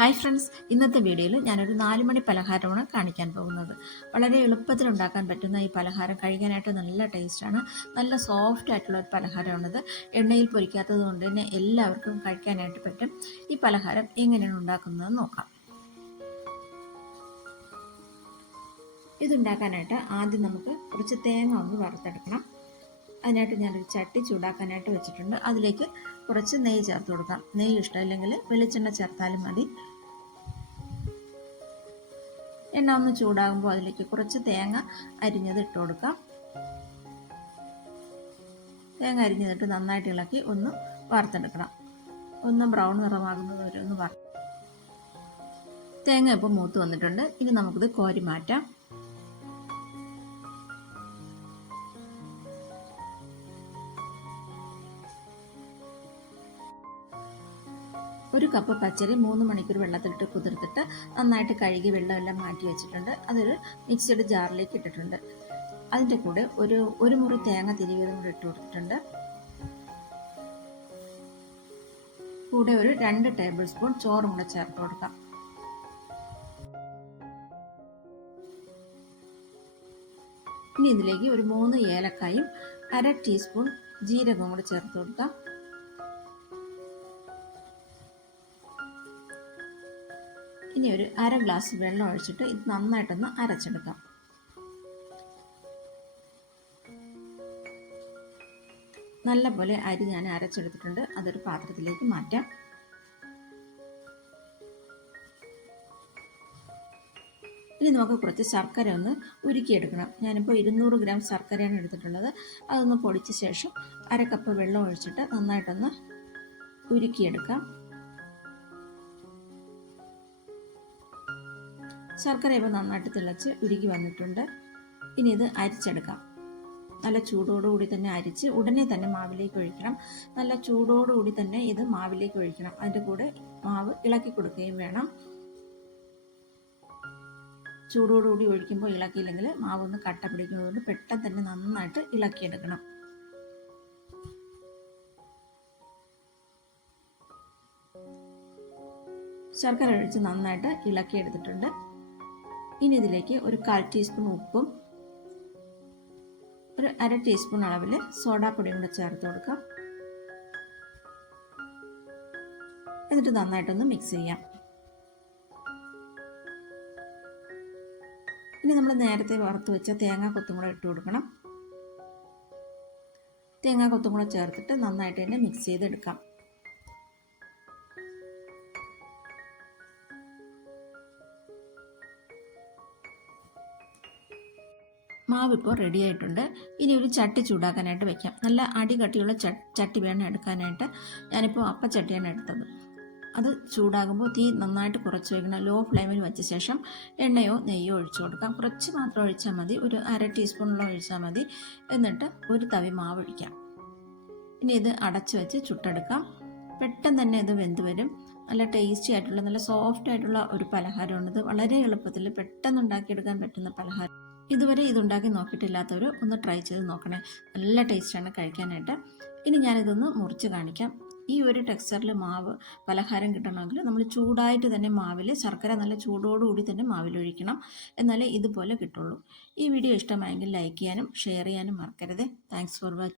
Hi friends ഇന്നത്തെ വീഡിയോയിൽ ഞാനൊരു നാല് മണി പലഹാരമാണ് കാണിക്കാൻ പോകുന്നത്. വളരെ എളുപ്പത്തിൽ ഉണ്ടാക്കാൻ പറ്റുന്ന ഈ പലഹാരം കഴിക്കാനായിട്ട് നല്ല ടേസ്റ്റാണ് നല്ല സോഫ്റ്റ് ആയിട്ടുള്ള ഒരു പലഹാരമാണിത്. എണ്ണയിൽ പൊരിക്കാത്തത് കൊണ്ട് തന്നെ എല്ലാവർക്കും കഴിക്കാനായിട്ട് പറ്റും. ഈ പലഹാരം എങ്ങനെയാണ് ഉണ്ടാക്കുന്നത് നോക്കാം. ഇതുണ്ടാക്കാനായിട്ട് ആദ്യം നമുക്ക് കുറച്ച് തേങ്ങ ഒന്ന് വറുത്തെടുക്കണം. അതിനായിട്ട് ഞാനൊരു ചട്ടി ചൂടാക്കാനായിട്ട് വെച്ചിട്ടുണ്ട്. അതിലേക്ക് കുറച്ച് നെയ്യ് ചേർത്ത് കൊടുക്കാം. നെയ്യ് ഇഷ്ടമില്ലെങ്കിൽ വെളിച്ചെണ്ണ ചേർത്താലും മതി. എണ്ണ ഒന്ന് ചൂടാകുമ്പോൾ അതിലേക്ക് കുറച്ച് തേങ്ങ അരിഞ്ഞത് ഇട്ട് കൊടുക്കാം. തേങ്ങ അരിഞ്ഞതിട്ട് നന്നായിട്ട് ഇളക്കി ഒന്ന് വറുത്തെടുക്കണം. ഒന്ന് ബ്രൗൺ നിറമാകുന്നത് വരെ ഒന്ന് വറ തേങ്ങ ഇപ്പോൾ മൂത്ത് വന്നിട്ടുണ്ട്. ഇനി നമുക്കിത് കോരി മാറ്റാം. ഒരു കപ്പ് പച്ചരി മൂന്ന് മണിക്കൂർ വെള്ളത്തിലിട്ട് കുതിർത്തിട്ട് നന്നായിട്ട് കഴുകി വെള്ളമെല്ലാം മാറ്റി വെച്ചിട്ടുണ്ട്. അതൊരു മിക്സിയുടെ ജാറിലേക്ക് ഇട്ടിട്ടുണ്ട്. അതിന്റെ കൂടെ ഒരു ഒരു മുറി തേങ്ങ തിരിവീതും കൂടെ ഇട്ട് കൊടുത്തിട്ടുണ്ട്. കൂടെ ഒരു രണ്ട് ടേബിൾ സ്പൂൺ ചോറും കൂടെ ചേർത്ത് കൊടുക്കാം. ഇനി ഇതിലേക്ക് ഒരു മൂന്ന് ഏലക്കായും അര ടീസ്പൂൺ ജീരകവും കൂടെ ചേർത്ത് കൊടുക്കാം. ഇനി ഒരു അര ഗ്ലാസ് വെള്ളം ഒഴിച്ചിട്ട് ഇത് നന്നായിട്ടൊന്ന് അരച്ചെടുക്കാം. നല്ല പോലെ അരി ഞാൻ അരച്ചെടുത്തിട്ടുണ്ട്. അതൊരു പാത്രത്തിലേക്ക് മാറ്റാം. ഇനി നമുക്ക് കുറച്ച് ശർക്കര ഒന്ന് ഉരുക്കിയെടുക്കണം. ഞാനിപ്പോൾ ഇരുന്നൂറ് ഗ്രാം ശർക്കരയാണ് എടുത്തിട്ടുള്ളത്. അതൊന്ന് പൊടിച്ച ശേഷം അര കപ്പ് വെള്ളം ഒഴിച്ചിട്ട് നന്നായിട്ടൊന്ന് ഉരുക്കിയെടുക്കാം. ശർക്കര ഇപ്പോൾ നന്നായിട്ട് തിളച്ച് ഉരുകി വന്നിട്ടുണ്ട്. ഇനി ഇത് അരിച്ചെടുക്കാം. നല്ല ചൂടോടുകൂടി തന്നെ അരിച്ച് ഉടനെ തന്നെ മാവിലേക്ക് ഒഴിക്കണം. നല്ല ചൂടോടുകൂടി തന്നെ ഇത് മാവിലേക്ക് ഒഴിക്കണം. അതിന്റെ കൂടെ മാവ് ഇളക്കി കൊടുക്കുകയും വേണം. ചൂടോടുകൂടി ഒഴിക്കുമ്പോൾ ഇളക്കിയില്ലെങ്കിൽ മാവ് ഒന്ന് കട്ട പിടിക്കുന്നതുകൊണ്ട് പെട്ടെന്ന് തന്നെ നന്നായിട്ട് ഇളക്കിയെടുക്കണം. ശർക്കര ഒഴിച്ച് നന്നായിട്ട് ഇളക്കിയെടുത്തിട്ടുണ്ട്. ഇനി ഇതിലേക്ക് ഒരു കാൽ ടീസ്പൂൺ ഉപ്പും ഒരു അര ടീസ്പൂൺ അളവിൽ സോഡാപ്പൊടിയും കൂടെ ചേർത്ത് കൊടുക്കാം. എന്നിട്ട് നന്നായിട്ടൊന്ന് മിക്സ് ചെയ്യാം. ഇനി നമ്മൾ നേരത്തെ വറുത്ത് വെച്ച തേങ്ങ കൊത്തും കൂടെ ഇട്ട് കൊടുക്കണം. തേങ്ങ കൊത്തും കൂടെ ചേർത്തിട്ട് നന്നായിട്ട് തന്നെ മിക്സ് ചെയ്തെടുക്കാം. മാവ് ഇപ്പോൾ റെഡി ആയിട്ടുണ്ട് ഇനി ഒരു ചട്ടി ചൂടാക്കാനായിട്ട് വെക്കാം. നല്ല അടികട്ടിയുള്ള ചട്ടി വേണം എടുക്കാനായിട്ട് ഞാനിപ്പോൾ അപ്പച്ചട്ടിയാണ് എടുത്തത്. അത് ചൂടാകുമ്പോൾ തീ നന്നായിട്ട് കുറച്ച് വയ്ക്കണം ലോ ഫ്ലെയിമിൽ വെച്ച ശേഷം എണ്ണയോ നെയ്യോ ഒഴിച്ചു കൊടുക്കാം. കുറച്ച് മാത്രം ഒഴിച്ചാൽ മതി. ഒരു അര ടീസ്പൂണോളം ഒഴിച്ചാൽ മതി. എന്നിട്ട് ഒരു തവി മാവ് ഒഴിക്കാം. ഇനി ഇത് അടച്ചു വെച്ച് ചുട്ടെടുക്കാം. പെട്ടെന്ന് തന്നെ ഇത് വെന്ത് വരും. നല്ല ടേസ്റ്റി ആയിട്ടുള്ള നല്ല സോഫ്റ്റ് ആയിട്ടുള്ള ഒരു പലഹാരമാണിത്. വളരെ എളുപ്പത്തിൽ പെട്ടെന്ന് ഉണ്ടാക്കിയെടുക്കാൻ പറ്റുന്ന പലഹാരം. ഇതുവരെ ഇതുണ്ടാക്കി നോക്കിയിട്ടില്ലാത്തവർ ഒന്ന് ട്രൈ ചെയ്ത് നോക്കണേ. നല്ല ടേസ്റ്റാണ് കഴിക്കാനായിട്ട്. ഇനി ഞാനിതൊന്ന് മുറിച്ച് കാണിക്കാം. ഈ ഒരു ടെക്സ്ചറിൽ മാവ് പലഹാരം കിട്ടണമെങ്കിൽ നമ്മൾ ചൂടായിട്ട് തന്നെ മാവിൽ ശർക്കര നല്ല ചൂടോടുകൂടി തന്നെ മാവിലൊഴിക്കണം എന്നാലേ ഇതുപോലെ കിട്ടുള്ളൂ. ഈ വീഡിയോ ഇഷ്ടമായെങ്കിൽ ലൈക്ക് ചെയ്യാനും ഷെയർ ചെയ്യാനും മറക്കരുത്. Thanks for watching